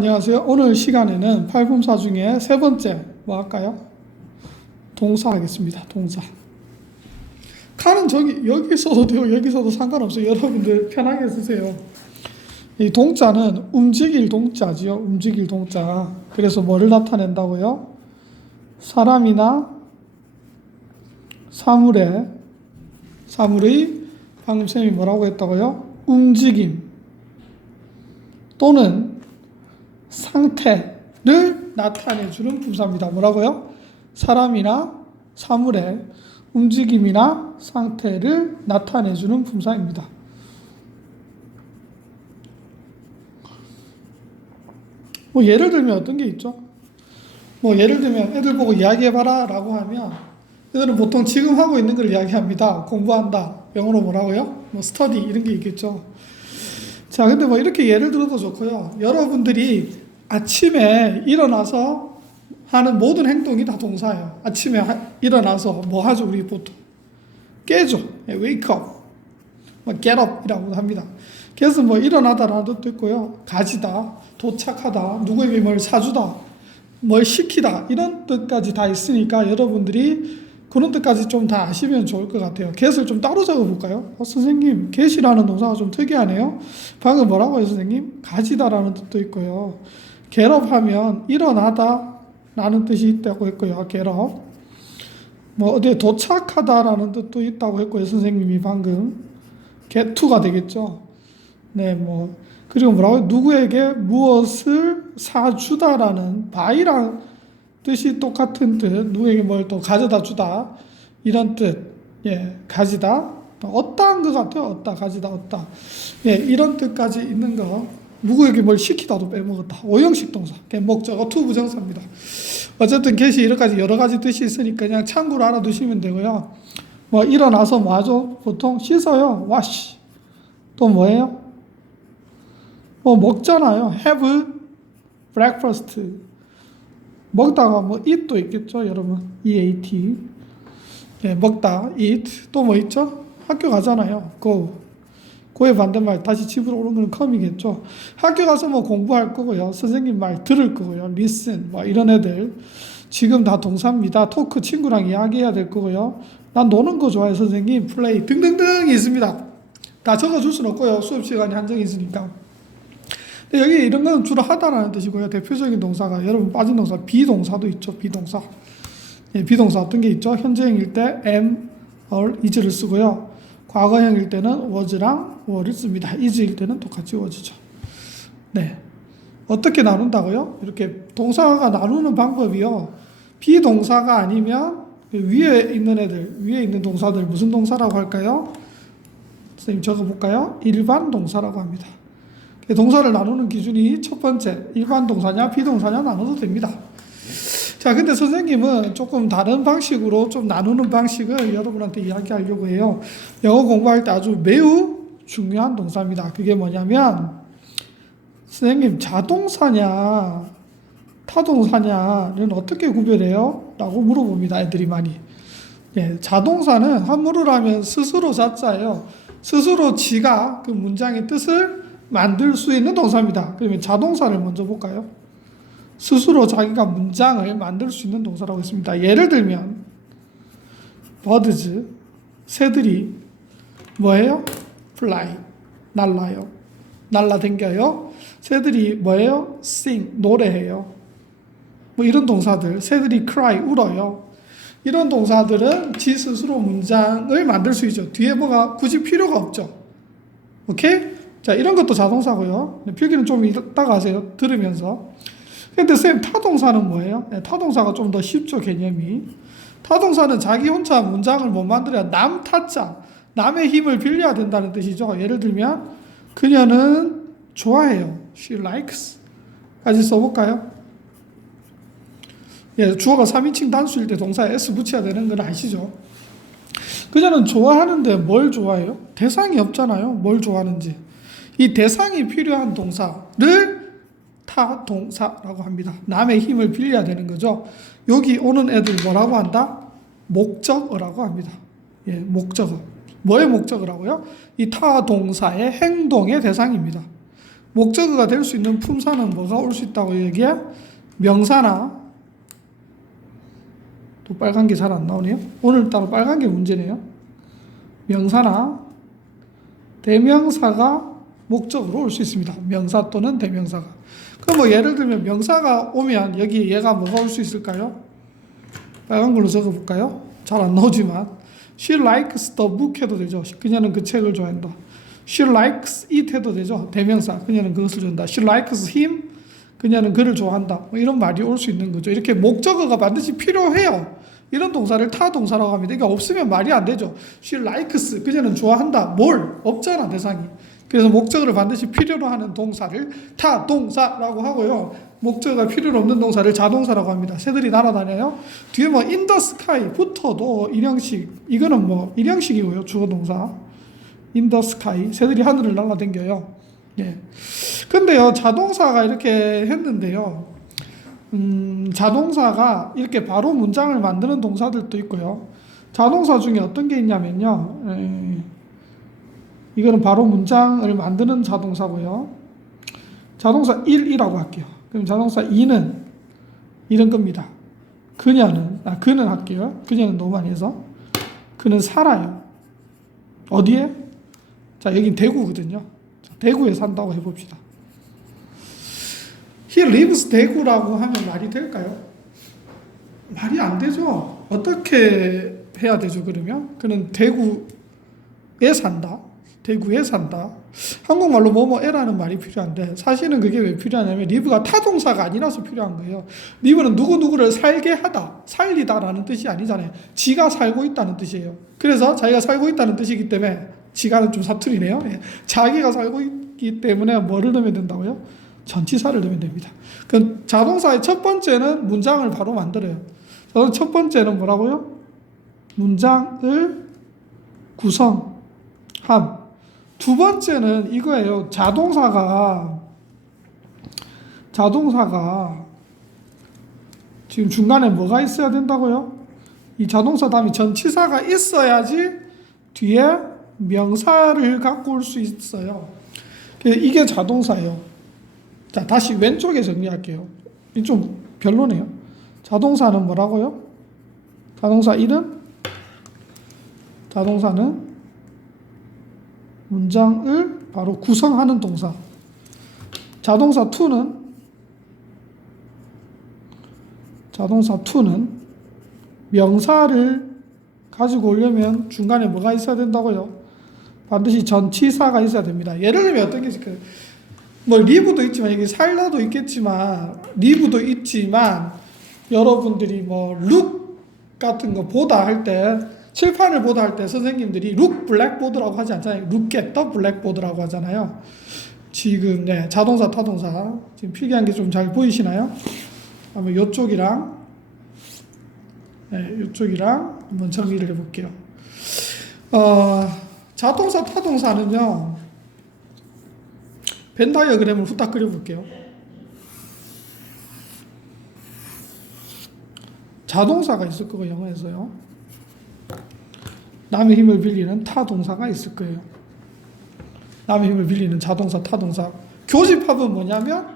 안녕하세요. 오늘 시간에는 팔품사 중에 세 번째 뭐 할까요? 동사 하겠습니다. 동사. 칼은 여기 써도 돼요. 여기 써도 상관없어요. 여러분들 편하게 쓰세요. 이 동자는 움직일 동자지요. 움직일 동자. 그래서 뭐를 나타낸다고요? 사람이나 사물의 방금 쌤이 뭐라고 했다고요? 움직임 또는 상태를 나타내주는 분사입니다. 뭐라고요? 사람이나 사물의 움직임이나 상태를 나타내주는 분사입니다. 뭐 예를 들면 어떤 게 있죠? 뭐 예를 들면 애들 보고 이야기해봐라 라고 하면 애들은 보통 지금 하고 있는 걸 이야기합니다. 공부한다. 영어로 뭐라고요? 뭐 스터디 이런 게 있겠죠. 자, 근데 뭐 이렇게 예를 들어도 좋고요. 여러분들이 아침에 일어나서 하는 모든 행동이 다 동사예요. 아침에 일어나서 뭐 하죠? 우리 보통 깨죠. wake up, 뭐 get up 이라고 합니다. 그래서 뭐 일어나다라는 뜻도 있고요. 가지다, 도착하다, 누구에게 뭘 사주다, 뭘 시키다 이런 뜻까지 다 있으니까 여러분들이 그런 뜻까지 좀 다 아시면 좋을 것 같아요. get을 좀 따로 적어볼까요? 선생님, get이라는 동사가 좀 특이하네요. 방금 뭐라고 해요, 선생님? 가지다라는 뜻도 있고요. get up 하면 일어나다 라는 뜻이 있다고 했고요. get up. 뭐 어디에 도착하다라는 뜻도 있다고 했고요. 선생님이 방금 get to가 되겠죠. 네, 뭐 그리고 뭐라고 누구에게 무엇을 사주다라는 buy랑 뜻이 똑같은 뜻, 누구에게 뭘 또 가져다 주다 이런 뜻, 예, 가지다, 얻다한 것 같아요. 얻다, 가지다, 얻다, 예, 이런 뜻까지 있는 거. 누구에게 뭘 시키다도 빼먹었다. 오형식 동사, 목적어 to 부정사입니다. 어쨌든 get이 이렇게까지 여러 가지 뜻이 있으니까 그냥 참고로 알아두시면 되고요. 뭐 일어나서 뭐 하죠? 보통 씻어요. wash. 또 뭐예요? 뭐 먹잖아요. have breakfast. 먹다가 뭐 eat도 있겠죠, 여러분. eat. 예, 먹다, eat. 또 뭐 있죠? 학교 가잖아요. go. 고의 반대말 다시 집으로 오는 건 come이겠죠. 학교 가서 뭐 공부할 거고요. 선생님 말 들을 거고요. listen. 뭐 이런 애들. 지금 다 동사입니다. 토크 친구랑 이야기해야 될 거고요. 난 노는 거 좋아해, 선생님. play 등등등이 있습니다. 다 적어줄 수는 없고요. 수업 시간이 한정이 있으니까. 여기 이런 건 주로 하다라는 뜻이고요. 대표적인 동사가 여러분 빠진 동사 비동사도 있죠. 비동사. 예, 비동사 어떤 게 있죠? 현재형일 때 am, or, is를 쓰고요. 과거형일 때는 was랑 were를 씁니다. is일 때는 똑같이 was죠. 네. 어떻게 나눈다고요? 이렇게 동사가 나누는 방법이요. 비동사가 아니면 위에 있는 애들, 위에 있는 동사들 무슨 동사라고 할까요? 선생님 적어볼까요? 일반 동사라고 합니다. 동사를 나누는 기준이 첫 번째, 일반 동사냐 비동사냐 나눠도 됩니다. 자, 근데 선생님은 조금 다른 방식으로 좀 나누는 방식을 여러분한테 이야기하려고 해요. 영어 공부할 때 아주 매우 중요한 동사입니다. 그게 뭐냐면 선생님 자동사냐 타동사냐는 어떻게 구별해요? 라고 물어봅니다. 애들이 많이. 예, 자동사는 한문으로 하면 스스로 자자예요. 스스로 지가 그 문장의 뜻을 만들 수 있는 동사입니다. 그러면 자동사를 먼저 볼까요? 스스로 자기가 문장을 만들 수 있는 동사라고 했습니다. 예를 들면 birds, 새들이 뭐예요? fly, 날라요. 날라댕겨요. 새들이 뭐예요? sing, 노래해요. 뭐 이런 동사들. 새들이 cry, 울어요. 이런 동사들은 지 스스로 문장을 만들 수 있죠. 뒤에 뭐가 굳이 필요가 없죠. 오케이? 자, 이런 것도 자동사고요. 필기는 좀 이따가 하세요. 들으면서. 근데 쌤, 타동사는 뭐예요? 네, 타동사가 좀 더 쉽죠, 개념이. 타동사는 자기 혼자 문장을 못 만들어야 남 타자, 남의 힘을 빌려야 된다는 뜻이죠. 예를 들면 그녀는 좋아해요. She likes. 까지 써볼까요? 예, 주어가 3인칭 단수일 때 동사에 s 붙여야 되는 건 아시죠? 그녀는 좋아하는데 뭘 좋아해요? 대상이 없잖아요. 뭘 좋아하는지. 이 대상이 필요한 동사를 타동사라고 합니다. 남의 힘을 빌려야 되는 거죠. 여기 오는 애들 뭐라고 한다? 목적어라고 합니다. 예, 목적어. 뭐의 목적어라고요? 이 타동사의 행동의 대상입니다. 목적어가 될 수 있는 품사는 뭐가 올 수 있다고 얘기해? 명사나, 또 빨간 게 잘 안 나오네요. 오늘따라 빨간 게 문제네요. 명사나 대명사가 목적으로 올 수 있습니다. 명사 또는 대명사가. 그럼 뭐 예를 들면 명사가 오면 여기 얘가 뭐가 올 수 있을까요? 빨간 걸로 적어볼까요? 잘 안 나오지만 She likes the book 해도 되죠. 그녀는 그 책을 좋아한다. She likes it 해도 되죠. 대명사. 그녀는 그것을 좋아한다. She likes him. 그녀는 그를 좋아한다. 뭐 이런 말이 올 수 있는 거죠. 이렇게 목적어가 반드시 필요해요. 이런 동사를 타동사라고 합니다. 그러니까 없으면 말이 안 되죠. She likes. 그녀는 좋아한다. 뭘? 없잖아, 대상이. 그래서 목적어를 반드시 필요로 하는 동사를 타동사라고 하고요. 목적어가 필요로 없는 동사를 자동사라고 합니다. 새들이 날아다녀요. 뒤에 뭐 in the sky 붙어도 일형식. 이거는 뭐 일형식이고요. 주어 동사. in the sky. 새들이 하늘을 날아다녀요. 예. 근데요, 자동사가 이렇게 했는데요. 자동사가 이렇게 바로 문장을 만드는 동사들도 있고요. 자동사 중에 어떤 게 있냐면요. 이거는 바로 문장을 만드는 자동사고요. 자동사 1이라고 할게요. 그럼 자동사 2는 이런 겁니다. 그는 할게요. 그녀는 너무 많이 해서. 그는 살아요. 어디에? 자, 여기 대구거든요. 대구에 산다고 해봅시다. He lives 대구라고 하면 말이 될까요? 말이 안 되죠. 어떻게 해야 되죠, 그러면? 그는 대구에 산다. 대구에 산다. 한국말로 뭐뭐에라는 말이 필요한데 사실은 그게 왜 필요하냐면 live가 타동사가 아니라서 필요한 거예요. live는 누구누구를 살게 하다, 살리다라는 뜻이 아니잖아요. 지가 살고 있다는 뜻이에요. 그래서 자기가 살고 있다는 뜻이기 때문에 지가는 좀 사투리네요. 자기가 살고 있기 때문에 뭐를 넣으면 된다고요? 전치사를 넣으면 됩니다. 그 자동사의 첫 번째는 문장을 바로 만들어요. 첫 번째는 뭐라고요? 문장을 구성함. 두 번째는 이거예요. 자동사가 지금 중간에 뭐가 있어야 된다고요? 이 자동사 다음에 전치사가 있어야지 뒤에 명사를 갖고 올 수 있어요. 이게 자동사예요. 자, 다시 왼쪽에 정리할게요. 이 좀 별로네요. 자동사는 뭐라고요? 자동사 1은 문장을 바로 구성하는 동사. 자동사 2는 명사를 가지고 오려면 중간에 뭐가 있어야 된다고요? 반드시 전치사가 있어야 됩니다. 예를 들면 어떤 게 있을까요? 뭐 리브도 있지만 여기 살다도 있겠지만 리브도 있지만 여러분들이 뭐 룩 같은 거 보다 할 때 칠판을 보다 할 때 선생님들이 룩 블랙보드라고 하지 않잖아요. 룩 앳 더 블랙보드라고 하잖아요. 지금 자동사 타동사 지금 필기한 게 좀 잘 보이시나요? 한번 요쪽이랑 한번 정리를 해볼게요. 자동사 타동사는요. 벤 다이어그램을 후딱 그려볼게요. 자동사가 있을 거고 영어에서요. 남의 힘을 빌리는 타동사가 있을 거예요. 남의 힘을 빌리는 자동사, 타동사. 교집합은 뭐냐면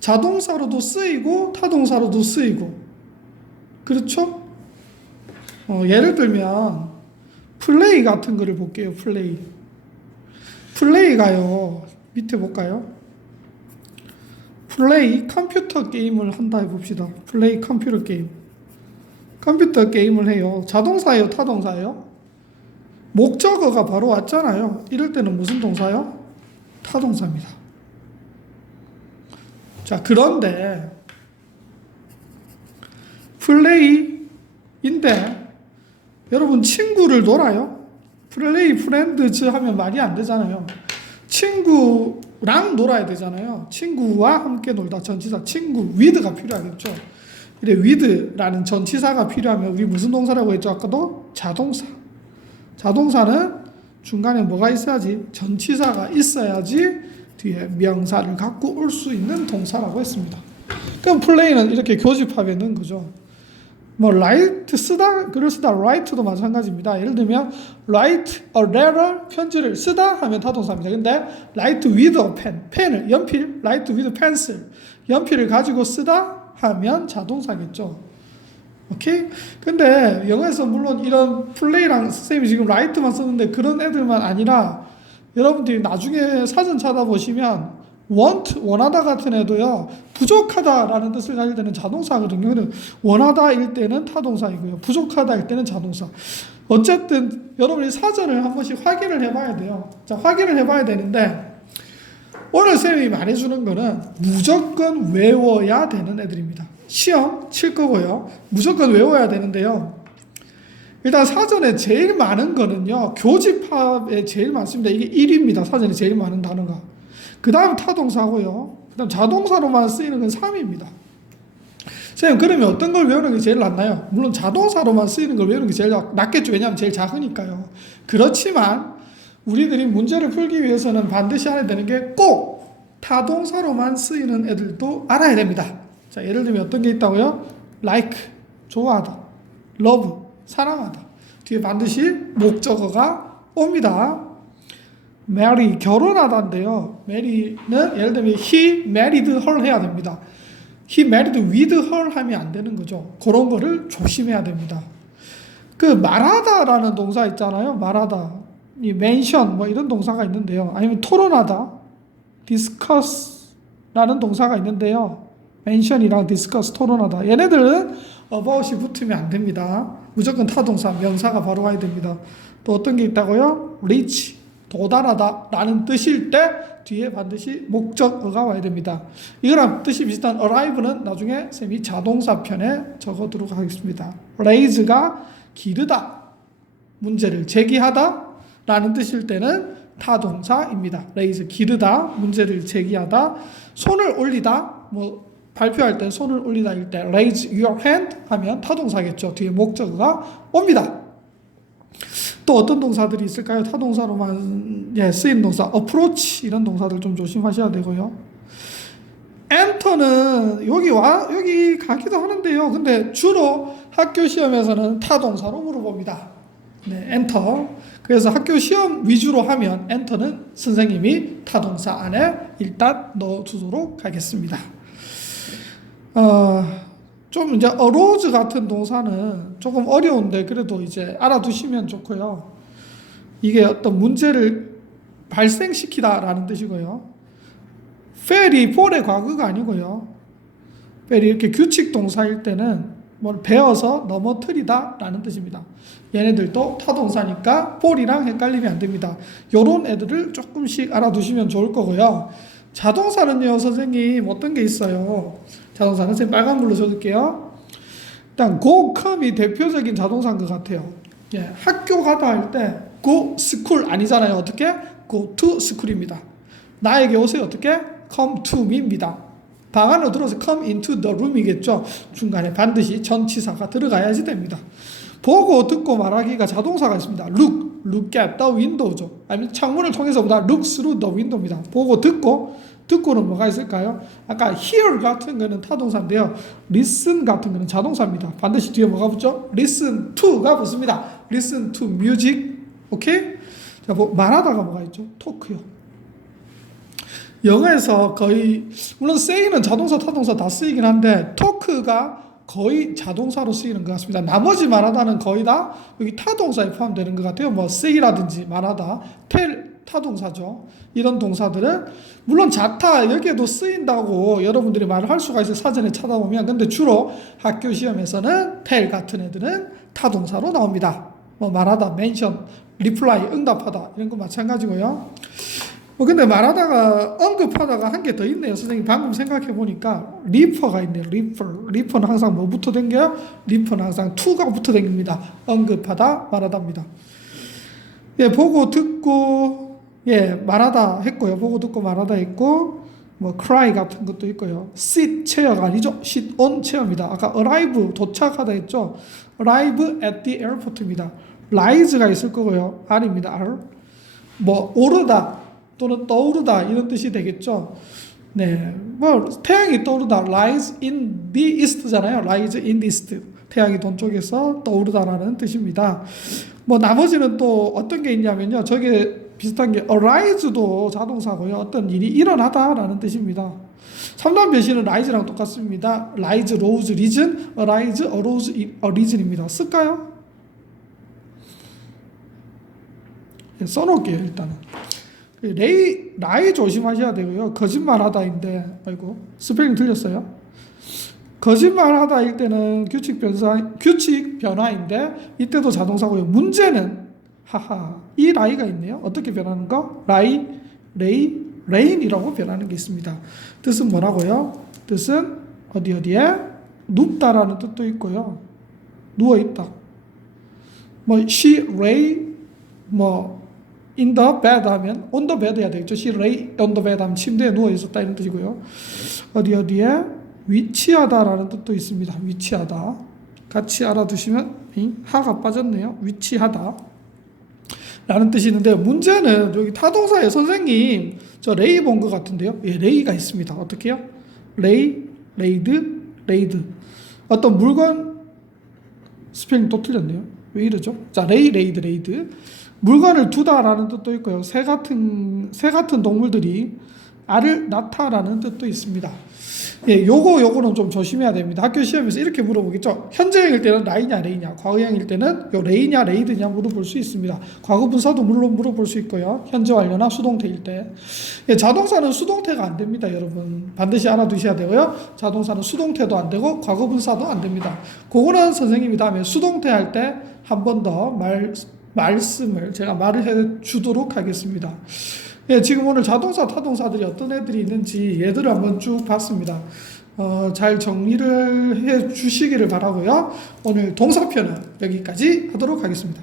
자동사로도 쓰이고 타동사로도 쓰이고. 그렇죠? 예를 들면 플레이 같은 거를 볼게요. 플레이가요. 밑에 볼까요? 플레이 컴퓨터 게임을 한다 해봅시다. 플레이 컴퓨터 게임. 컴퓨터 게임을 해요. 자동사예요? 타동사예요? 목적어가 바로 왔잖아요. 이럴 때는 무슨 동사요? 타동사입니다. 자, 그런데 플레이인데 여러분 친구를 놀아요? 플레이 프렌드즈 하면 말이 안 되잖아요. 친구랑 놀아야 되잖아요. 친구와 함께 놀다 전치사 친구 with가 필요하겠죠. 근데 with라는 전치사가 필요하면 우리 무슨 동사라고 했죠? 아까도 자동사. 자동사는 중간에 뭐가 있어야지? 전치사가 있어야지 뒤에 명사를 갖고 올 수 있는 동사라고 했습니다. 그럼 플레이는 이렇게 교집합에 넣은 거죠. 뭐 write 쓰다 글을 쓰다 write도 마찬가지입니다. 예를 들면 write a letter 편지를 쓰다 하면 타동사입니다. 근데 write with a pen 펜을 연필 write with pencil 연필을 가지고 쓰다 하면 자동사겠죠. 오케이? 근데 영어에서 물론 이런 플레이랑 선생님이 지금 write만 쓰는데 그런 애들만 아니라 여러분들이 나중에 사전 찾아보시면 want, 원하다 같은 애도요 부족하다라는 뜻을 가질 때는 자동사거든요. 근데 원하다일 때는 타동사이고요. 부족하다일 때는 자동사. 어쨌든 여러분이 사전을 한 번씩 확인을 해봐야 돼요. 자, 확인을 해봐야 되는데 오늘 선생님이 말해주는 거는 무조건 외워야 되는 애들입니다. 시험 칠 거고요. 무조건 외워야 되는데요. 일단 사전에 제일 많은 거는요. 교집합에 제일 많습니다. 이게 1위입니다. 사전에 제일 많은 단어가. 그 다음 타동사고요. 그 다음 자동사로만 쓰이는 건 3위입니다. 선생님 그러면 어떤 걸 외우는 게 제일 낫나요? 물론 자동사로만 쓰이는 걸 외우는 게 제일 낫겠죠. 왜냐하면 제일 작으니까요. 그렇지만 우리들이 문제를 풀기 위해서는 반드시 알아야 되는 게 꼭 타동사로만 쓰이는 애들도 알아야 됩니다. 자, 예를 들면 어떤 게 있다고요? like, 좋아하다, love, 사랑하다. 뒤에 반드시 목적어가 옵니다. marry, 결혼하다인데요. marry는 예를 들면 he married her 해야 됩니다. he married with her 하면 안 되는 거죠. 그런 거를 조심해야 됩니다. 그 말하다라는 동사 있잖아요. 말하다. 이 mention 뭐 이런 동사가 있는데요. 아니면 토론하다. discuss라는 동사가 있는데요. mention이랑 discuss 토론하다. 얘네들은 about이 붙으면 안 됩니다. 무조건 타동사, 명사가 바로 와야 됩니다. 또 어떤 게 있다고요? reach, 도달하다 라는 뜻일 때 뒤에 반드시 목적어가 와야 됩니다. 이거랑 뜻이 비슷한 arrive는 나중에 쌤이 자동사 편에 적어두도록 하겠습니다. raise가 기르다, 문제를 제기하다 라는 뜻일 때는 타동사입니다. raise, 기르다, 문제를 제기하다, 손을 올리다, 뭐 발표할 때 손을 올리다일 때 raise your hand 하면 타동사겠죠. 뒤에 목적어가 옵니다. 또 어떤 동사들이 있을까요? 타동사로만 쓰인 동사, approach 이런 동사들 좀 조심하셔야 되고요. enter는 여기 가기도 하는데요. 근데 주로 학교 시험에서는 타동사로 물어봅니다. 네, enter. 그래서 학교 시험 위주로 하면 enter는 선생님이 타동사 안에 일단 넣어주도록 하겠습니다. 좀 이제 arose 같은 동사는 조금 어려운데 그래도 이제 알아두시면 좋고요. 이게 어떤 문제를 발생시키다라는 뜻이고요. fail이 fal의 과거가 아니고요. fail이 이렇게 규칙 동사일 때는 뭘 베어서 넘어뜨리다 라는 뜻입니다. 얘네들도 타동사니까 fall이랑 헷갈리면 안 됩니다. 요런 애들을 조금씩 알아두시면 좋을 거고요. 자동사는요, 선생님 어떤 게 있어요? 자동사는 선생님 빨간불로 적을게요. 일단 go, come이 대표적인 자동사인 것 같아요. 예, 학교 가다 할 때 go school 아니잖아요. 어떻게? go to school입니다. 나에게 오세요. 어떻게? come to me입니다. 방 안으로 들어서 come into the room이겠죠. 중간에 반드시 전치사가 들어가야지 됩니다. 보고 듣고 말하기가 자동사가 있습니다. look at the window죠. 아니면 창문을 통해서 보다 look through the window입니다. 보고 듣고는 뭐가 있을까요? 아까 hear 같은 거는 타동사인데요. listen 같은 거는 자동사입니다. 반드시 뒤에 뭐가 붙죠? listen to가 붙습니다. listen to music. 오케이? 자, 말하다가 뭐가 있죠? talk요. 영어에서 거의 물론 say는 자동사, 타동사 다 쓰이긴 한데 talk가 거의 자동사로 쓰이는 것 같습니다. 나머지 말하다는 거의 다 여기 타동사에 포함되는 것 같아요. 뭐 say라든지 말하다, tell 타동사죠. 이런 동사들은 물론 자타 여기에도 쓰인다고 여러분들이 말을 할 수가 있어요. 사전에 찾아보면. 근데 주로 학교 시험에서는 tell 같은 애들은 타동사로 나옵니다. 뭐 말하다, mention, reply, 응답하다 이런 거 마찬가지고요. 근데 말하다가 언급하다가 한 개 더 있네요. 선생님 방금 생각해 보니까 리퍼가 있네요. 리퍼는 항상 뭐부터 댕겨요? 리퍼는 항상 to가 붙어 댕깁니다. 언급하다, 말하다입니다. 예, 보고 듣고 말하다 했고요. 보고 듣고 말하다 했고 뭐 cry 같은 것도 있고요. sit 체어가 아니죠. sit on 체어입니다. 아까 arrive 도착하다 했죠. arrive at the airport입니다. rise가 있을 거고요. R입니다. R. 뭐 오르다 또는 떠오르다 이런 뜻이 되겠죠. 네, 뭐 태양이 떠오르다 rise in the east잖아요. rise in the east. 태양이 동쪽에서 떠오르다라는 뜻입니다. 뭐 나머지는 또 어떤 게 있냐면요. 저게 비슷한 게 arise도 자동사고요. 어떤 일이 일어나다라는 뜻입니다. 3단 변신은 rise랑 똑같습니다. rise, rose, risen, arise, arose, arisen입니다. 쓸까요? 예, 써놓을게요 일단은. 라이 조심하셔야 되고요. 거짓말하다인데, 아이고 스펠링 틀렸어요. 거짓말하다일 때는 규칙 변화인데 이때도 자동사고요. 문제는 하하 이 라이가 있네요. 어떻게 변하는가? 레인이라고 변하는 게 있습니다. 뜻은 뭐라고요? 뜻은 어디에 눕다라는 뜻도 있고요. 누워 있다. 뭐 she lay 뭐 in the bed 하면 on the bed 해야 되겠죠. she lay on the bed 하면 침대에 누워 있었다 이런 뜻이고요. 어디에 위치하다라는 뜻도 있습니다. 위치하다. 같이 알아두시면 하가 빠졌네요. 위치하다 라는 뜻이 있는데 문제는 여기 타동사에 선생님 저 레이 본 것 같은데요. 예, 레이가 있습니다. 어떻게 해요? 레이드 어떤 물건 스펠링 또 틀렸네요. 왜 이러죠? 자, 레이드 물건을 두다라는 뜻도 있고요. 새 같은 동물들이 알을 낳다라는 뜻도 있습니다. 예, 요거는 좀 조심해야 됩니다. 학교 시험에서 이렇게 물어보겠죠. 현재형일 때는 라이냐 레이냐, 과거형일 때는 요 레이냐 레이드냐 물어볼 수 있습니다. 과거 분사도 물론 물어볼 수 있고요. 현재 완료나 수동태일 때. 예, 자동사는 수동태가 안 됩니다, 여러분. 반드시 알아두셔야 되고요. 자동사는 수동태도 안 되고 과거 분사도 안 됩니다. 그거는 선생님이 다음에 수동태 할 때 한 번 더 말씀을 제가 말을 해 주도록 하겠습니다. 예, 지금 오늘 자동사, 타동사들이 어떤 애들이 있는지 얘들을 한번 쭉 봤습니다. 잘 정리를 해 주시기를 바라고요. 오늘 동사편은 여기까지 하도록 하겠습니다.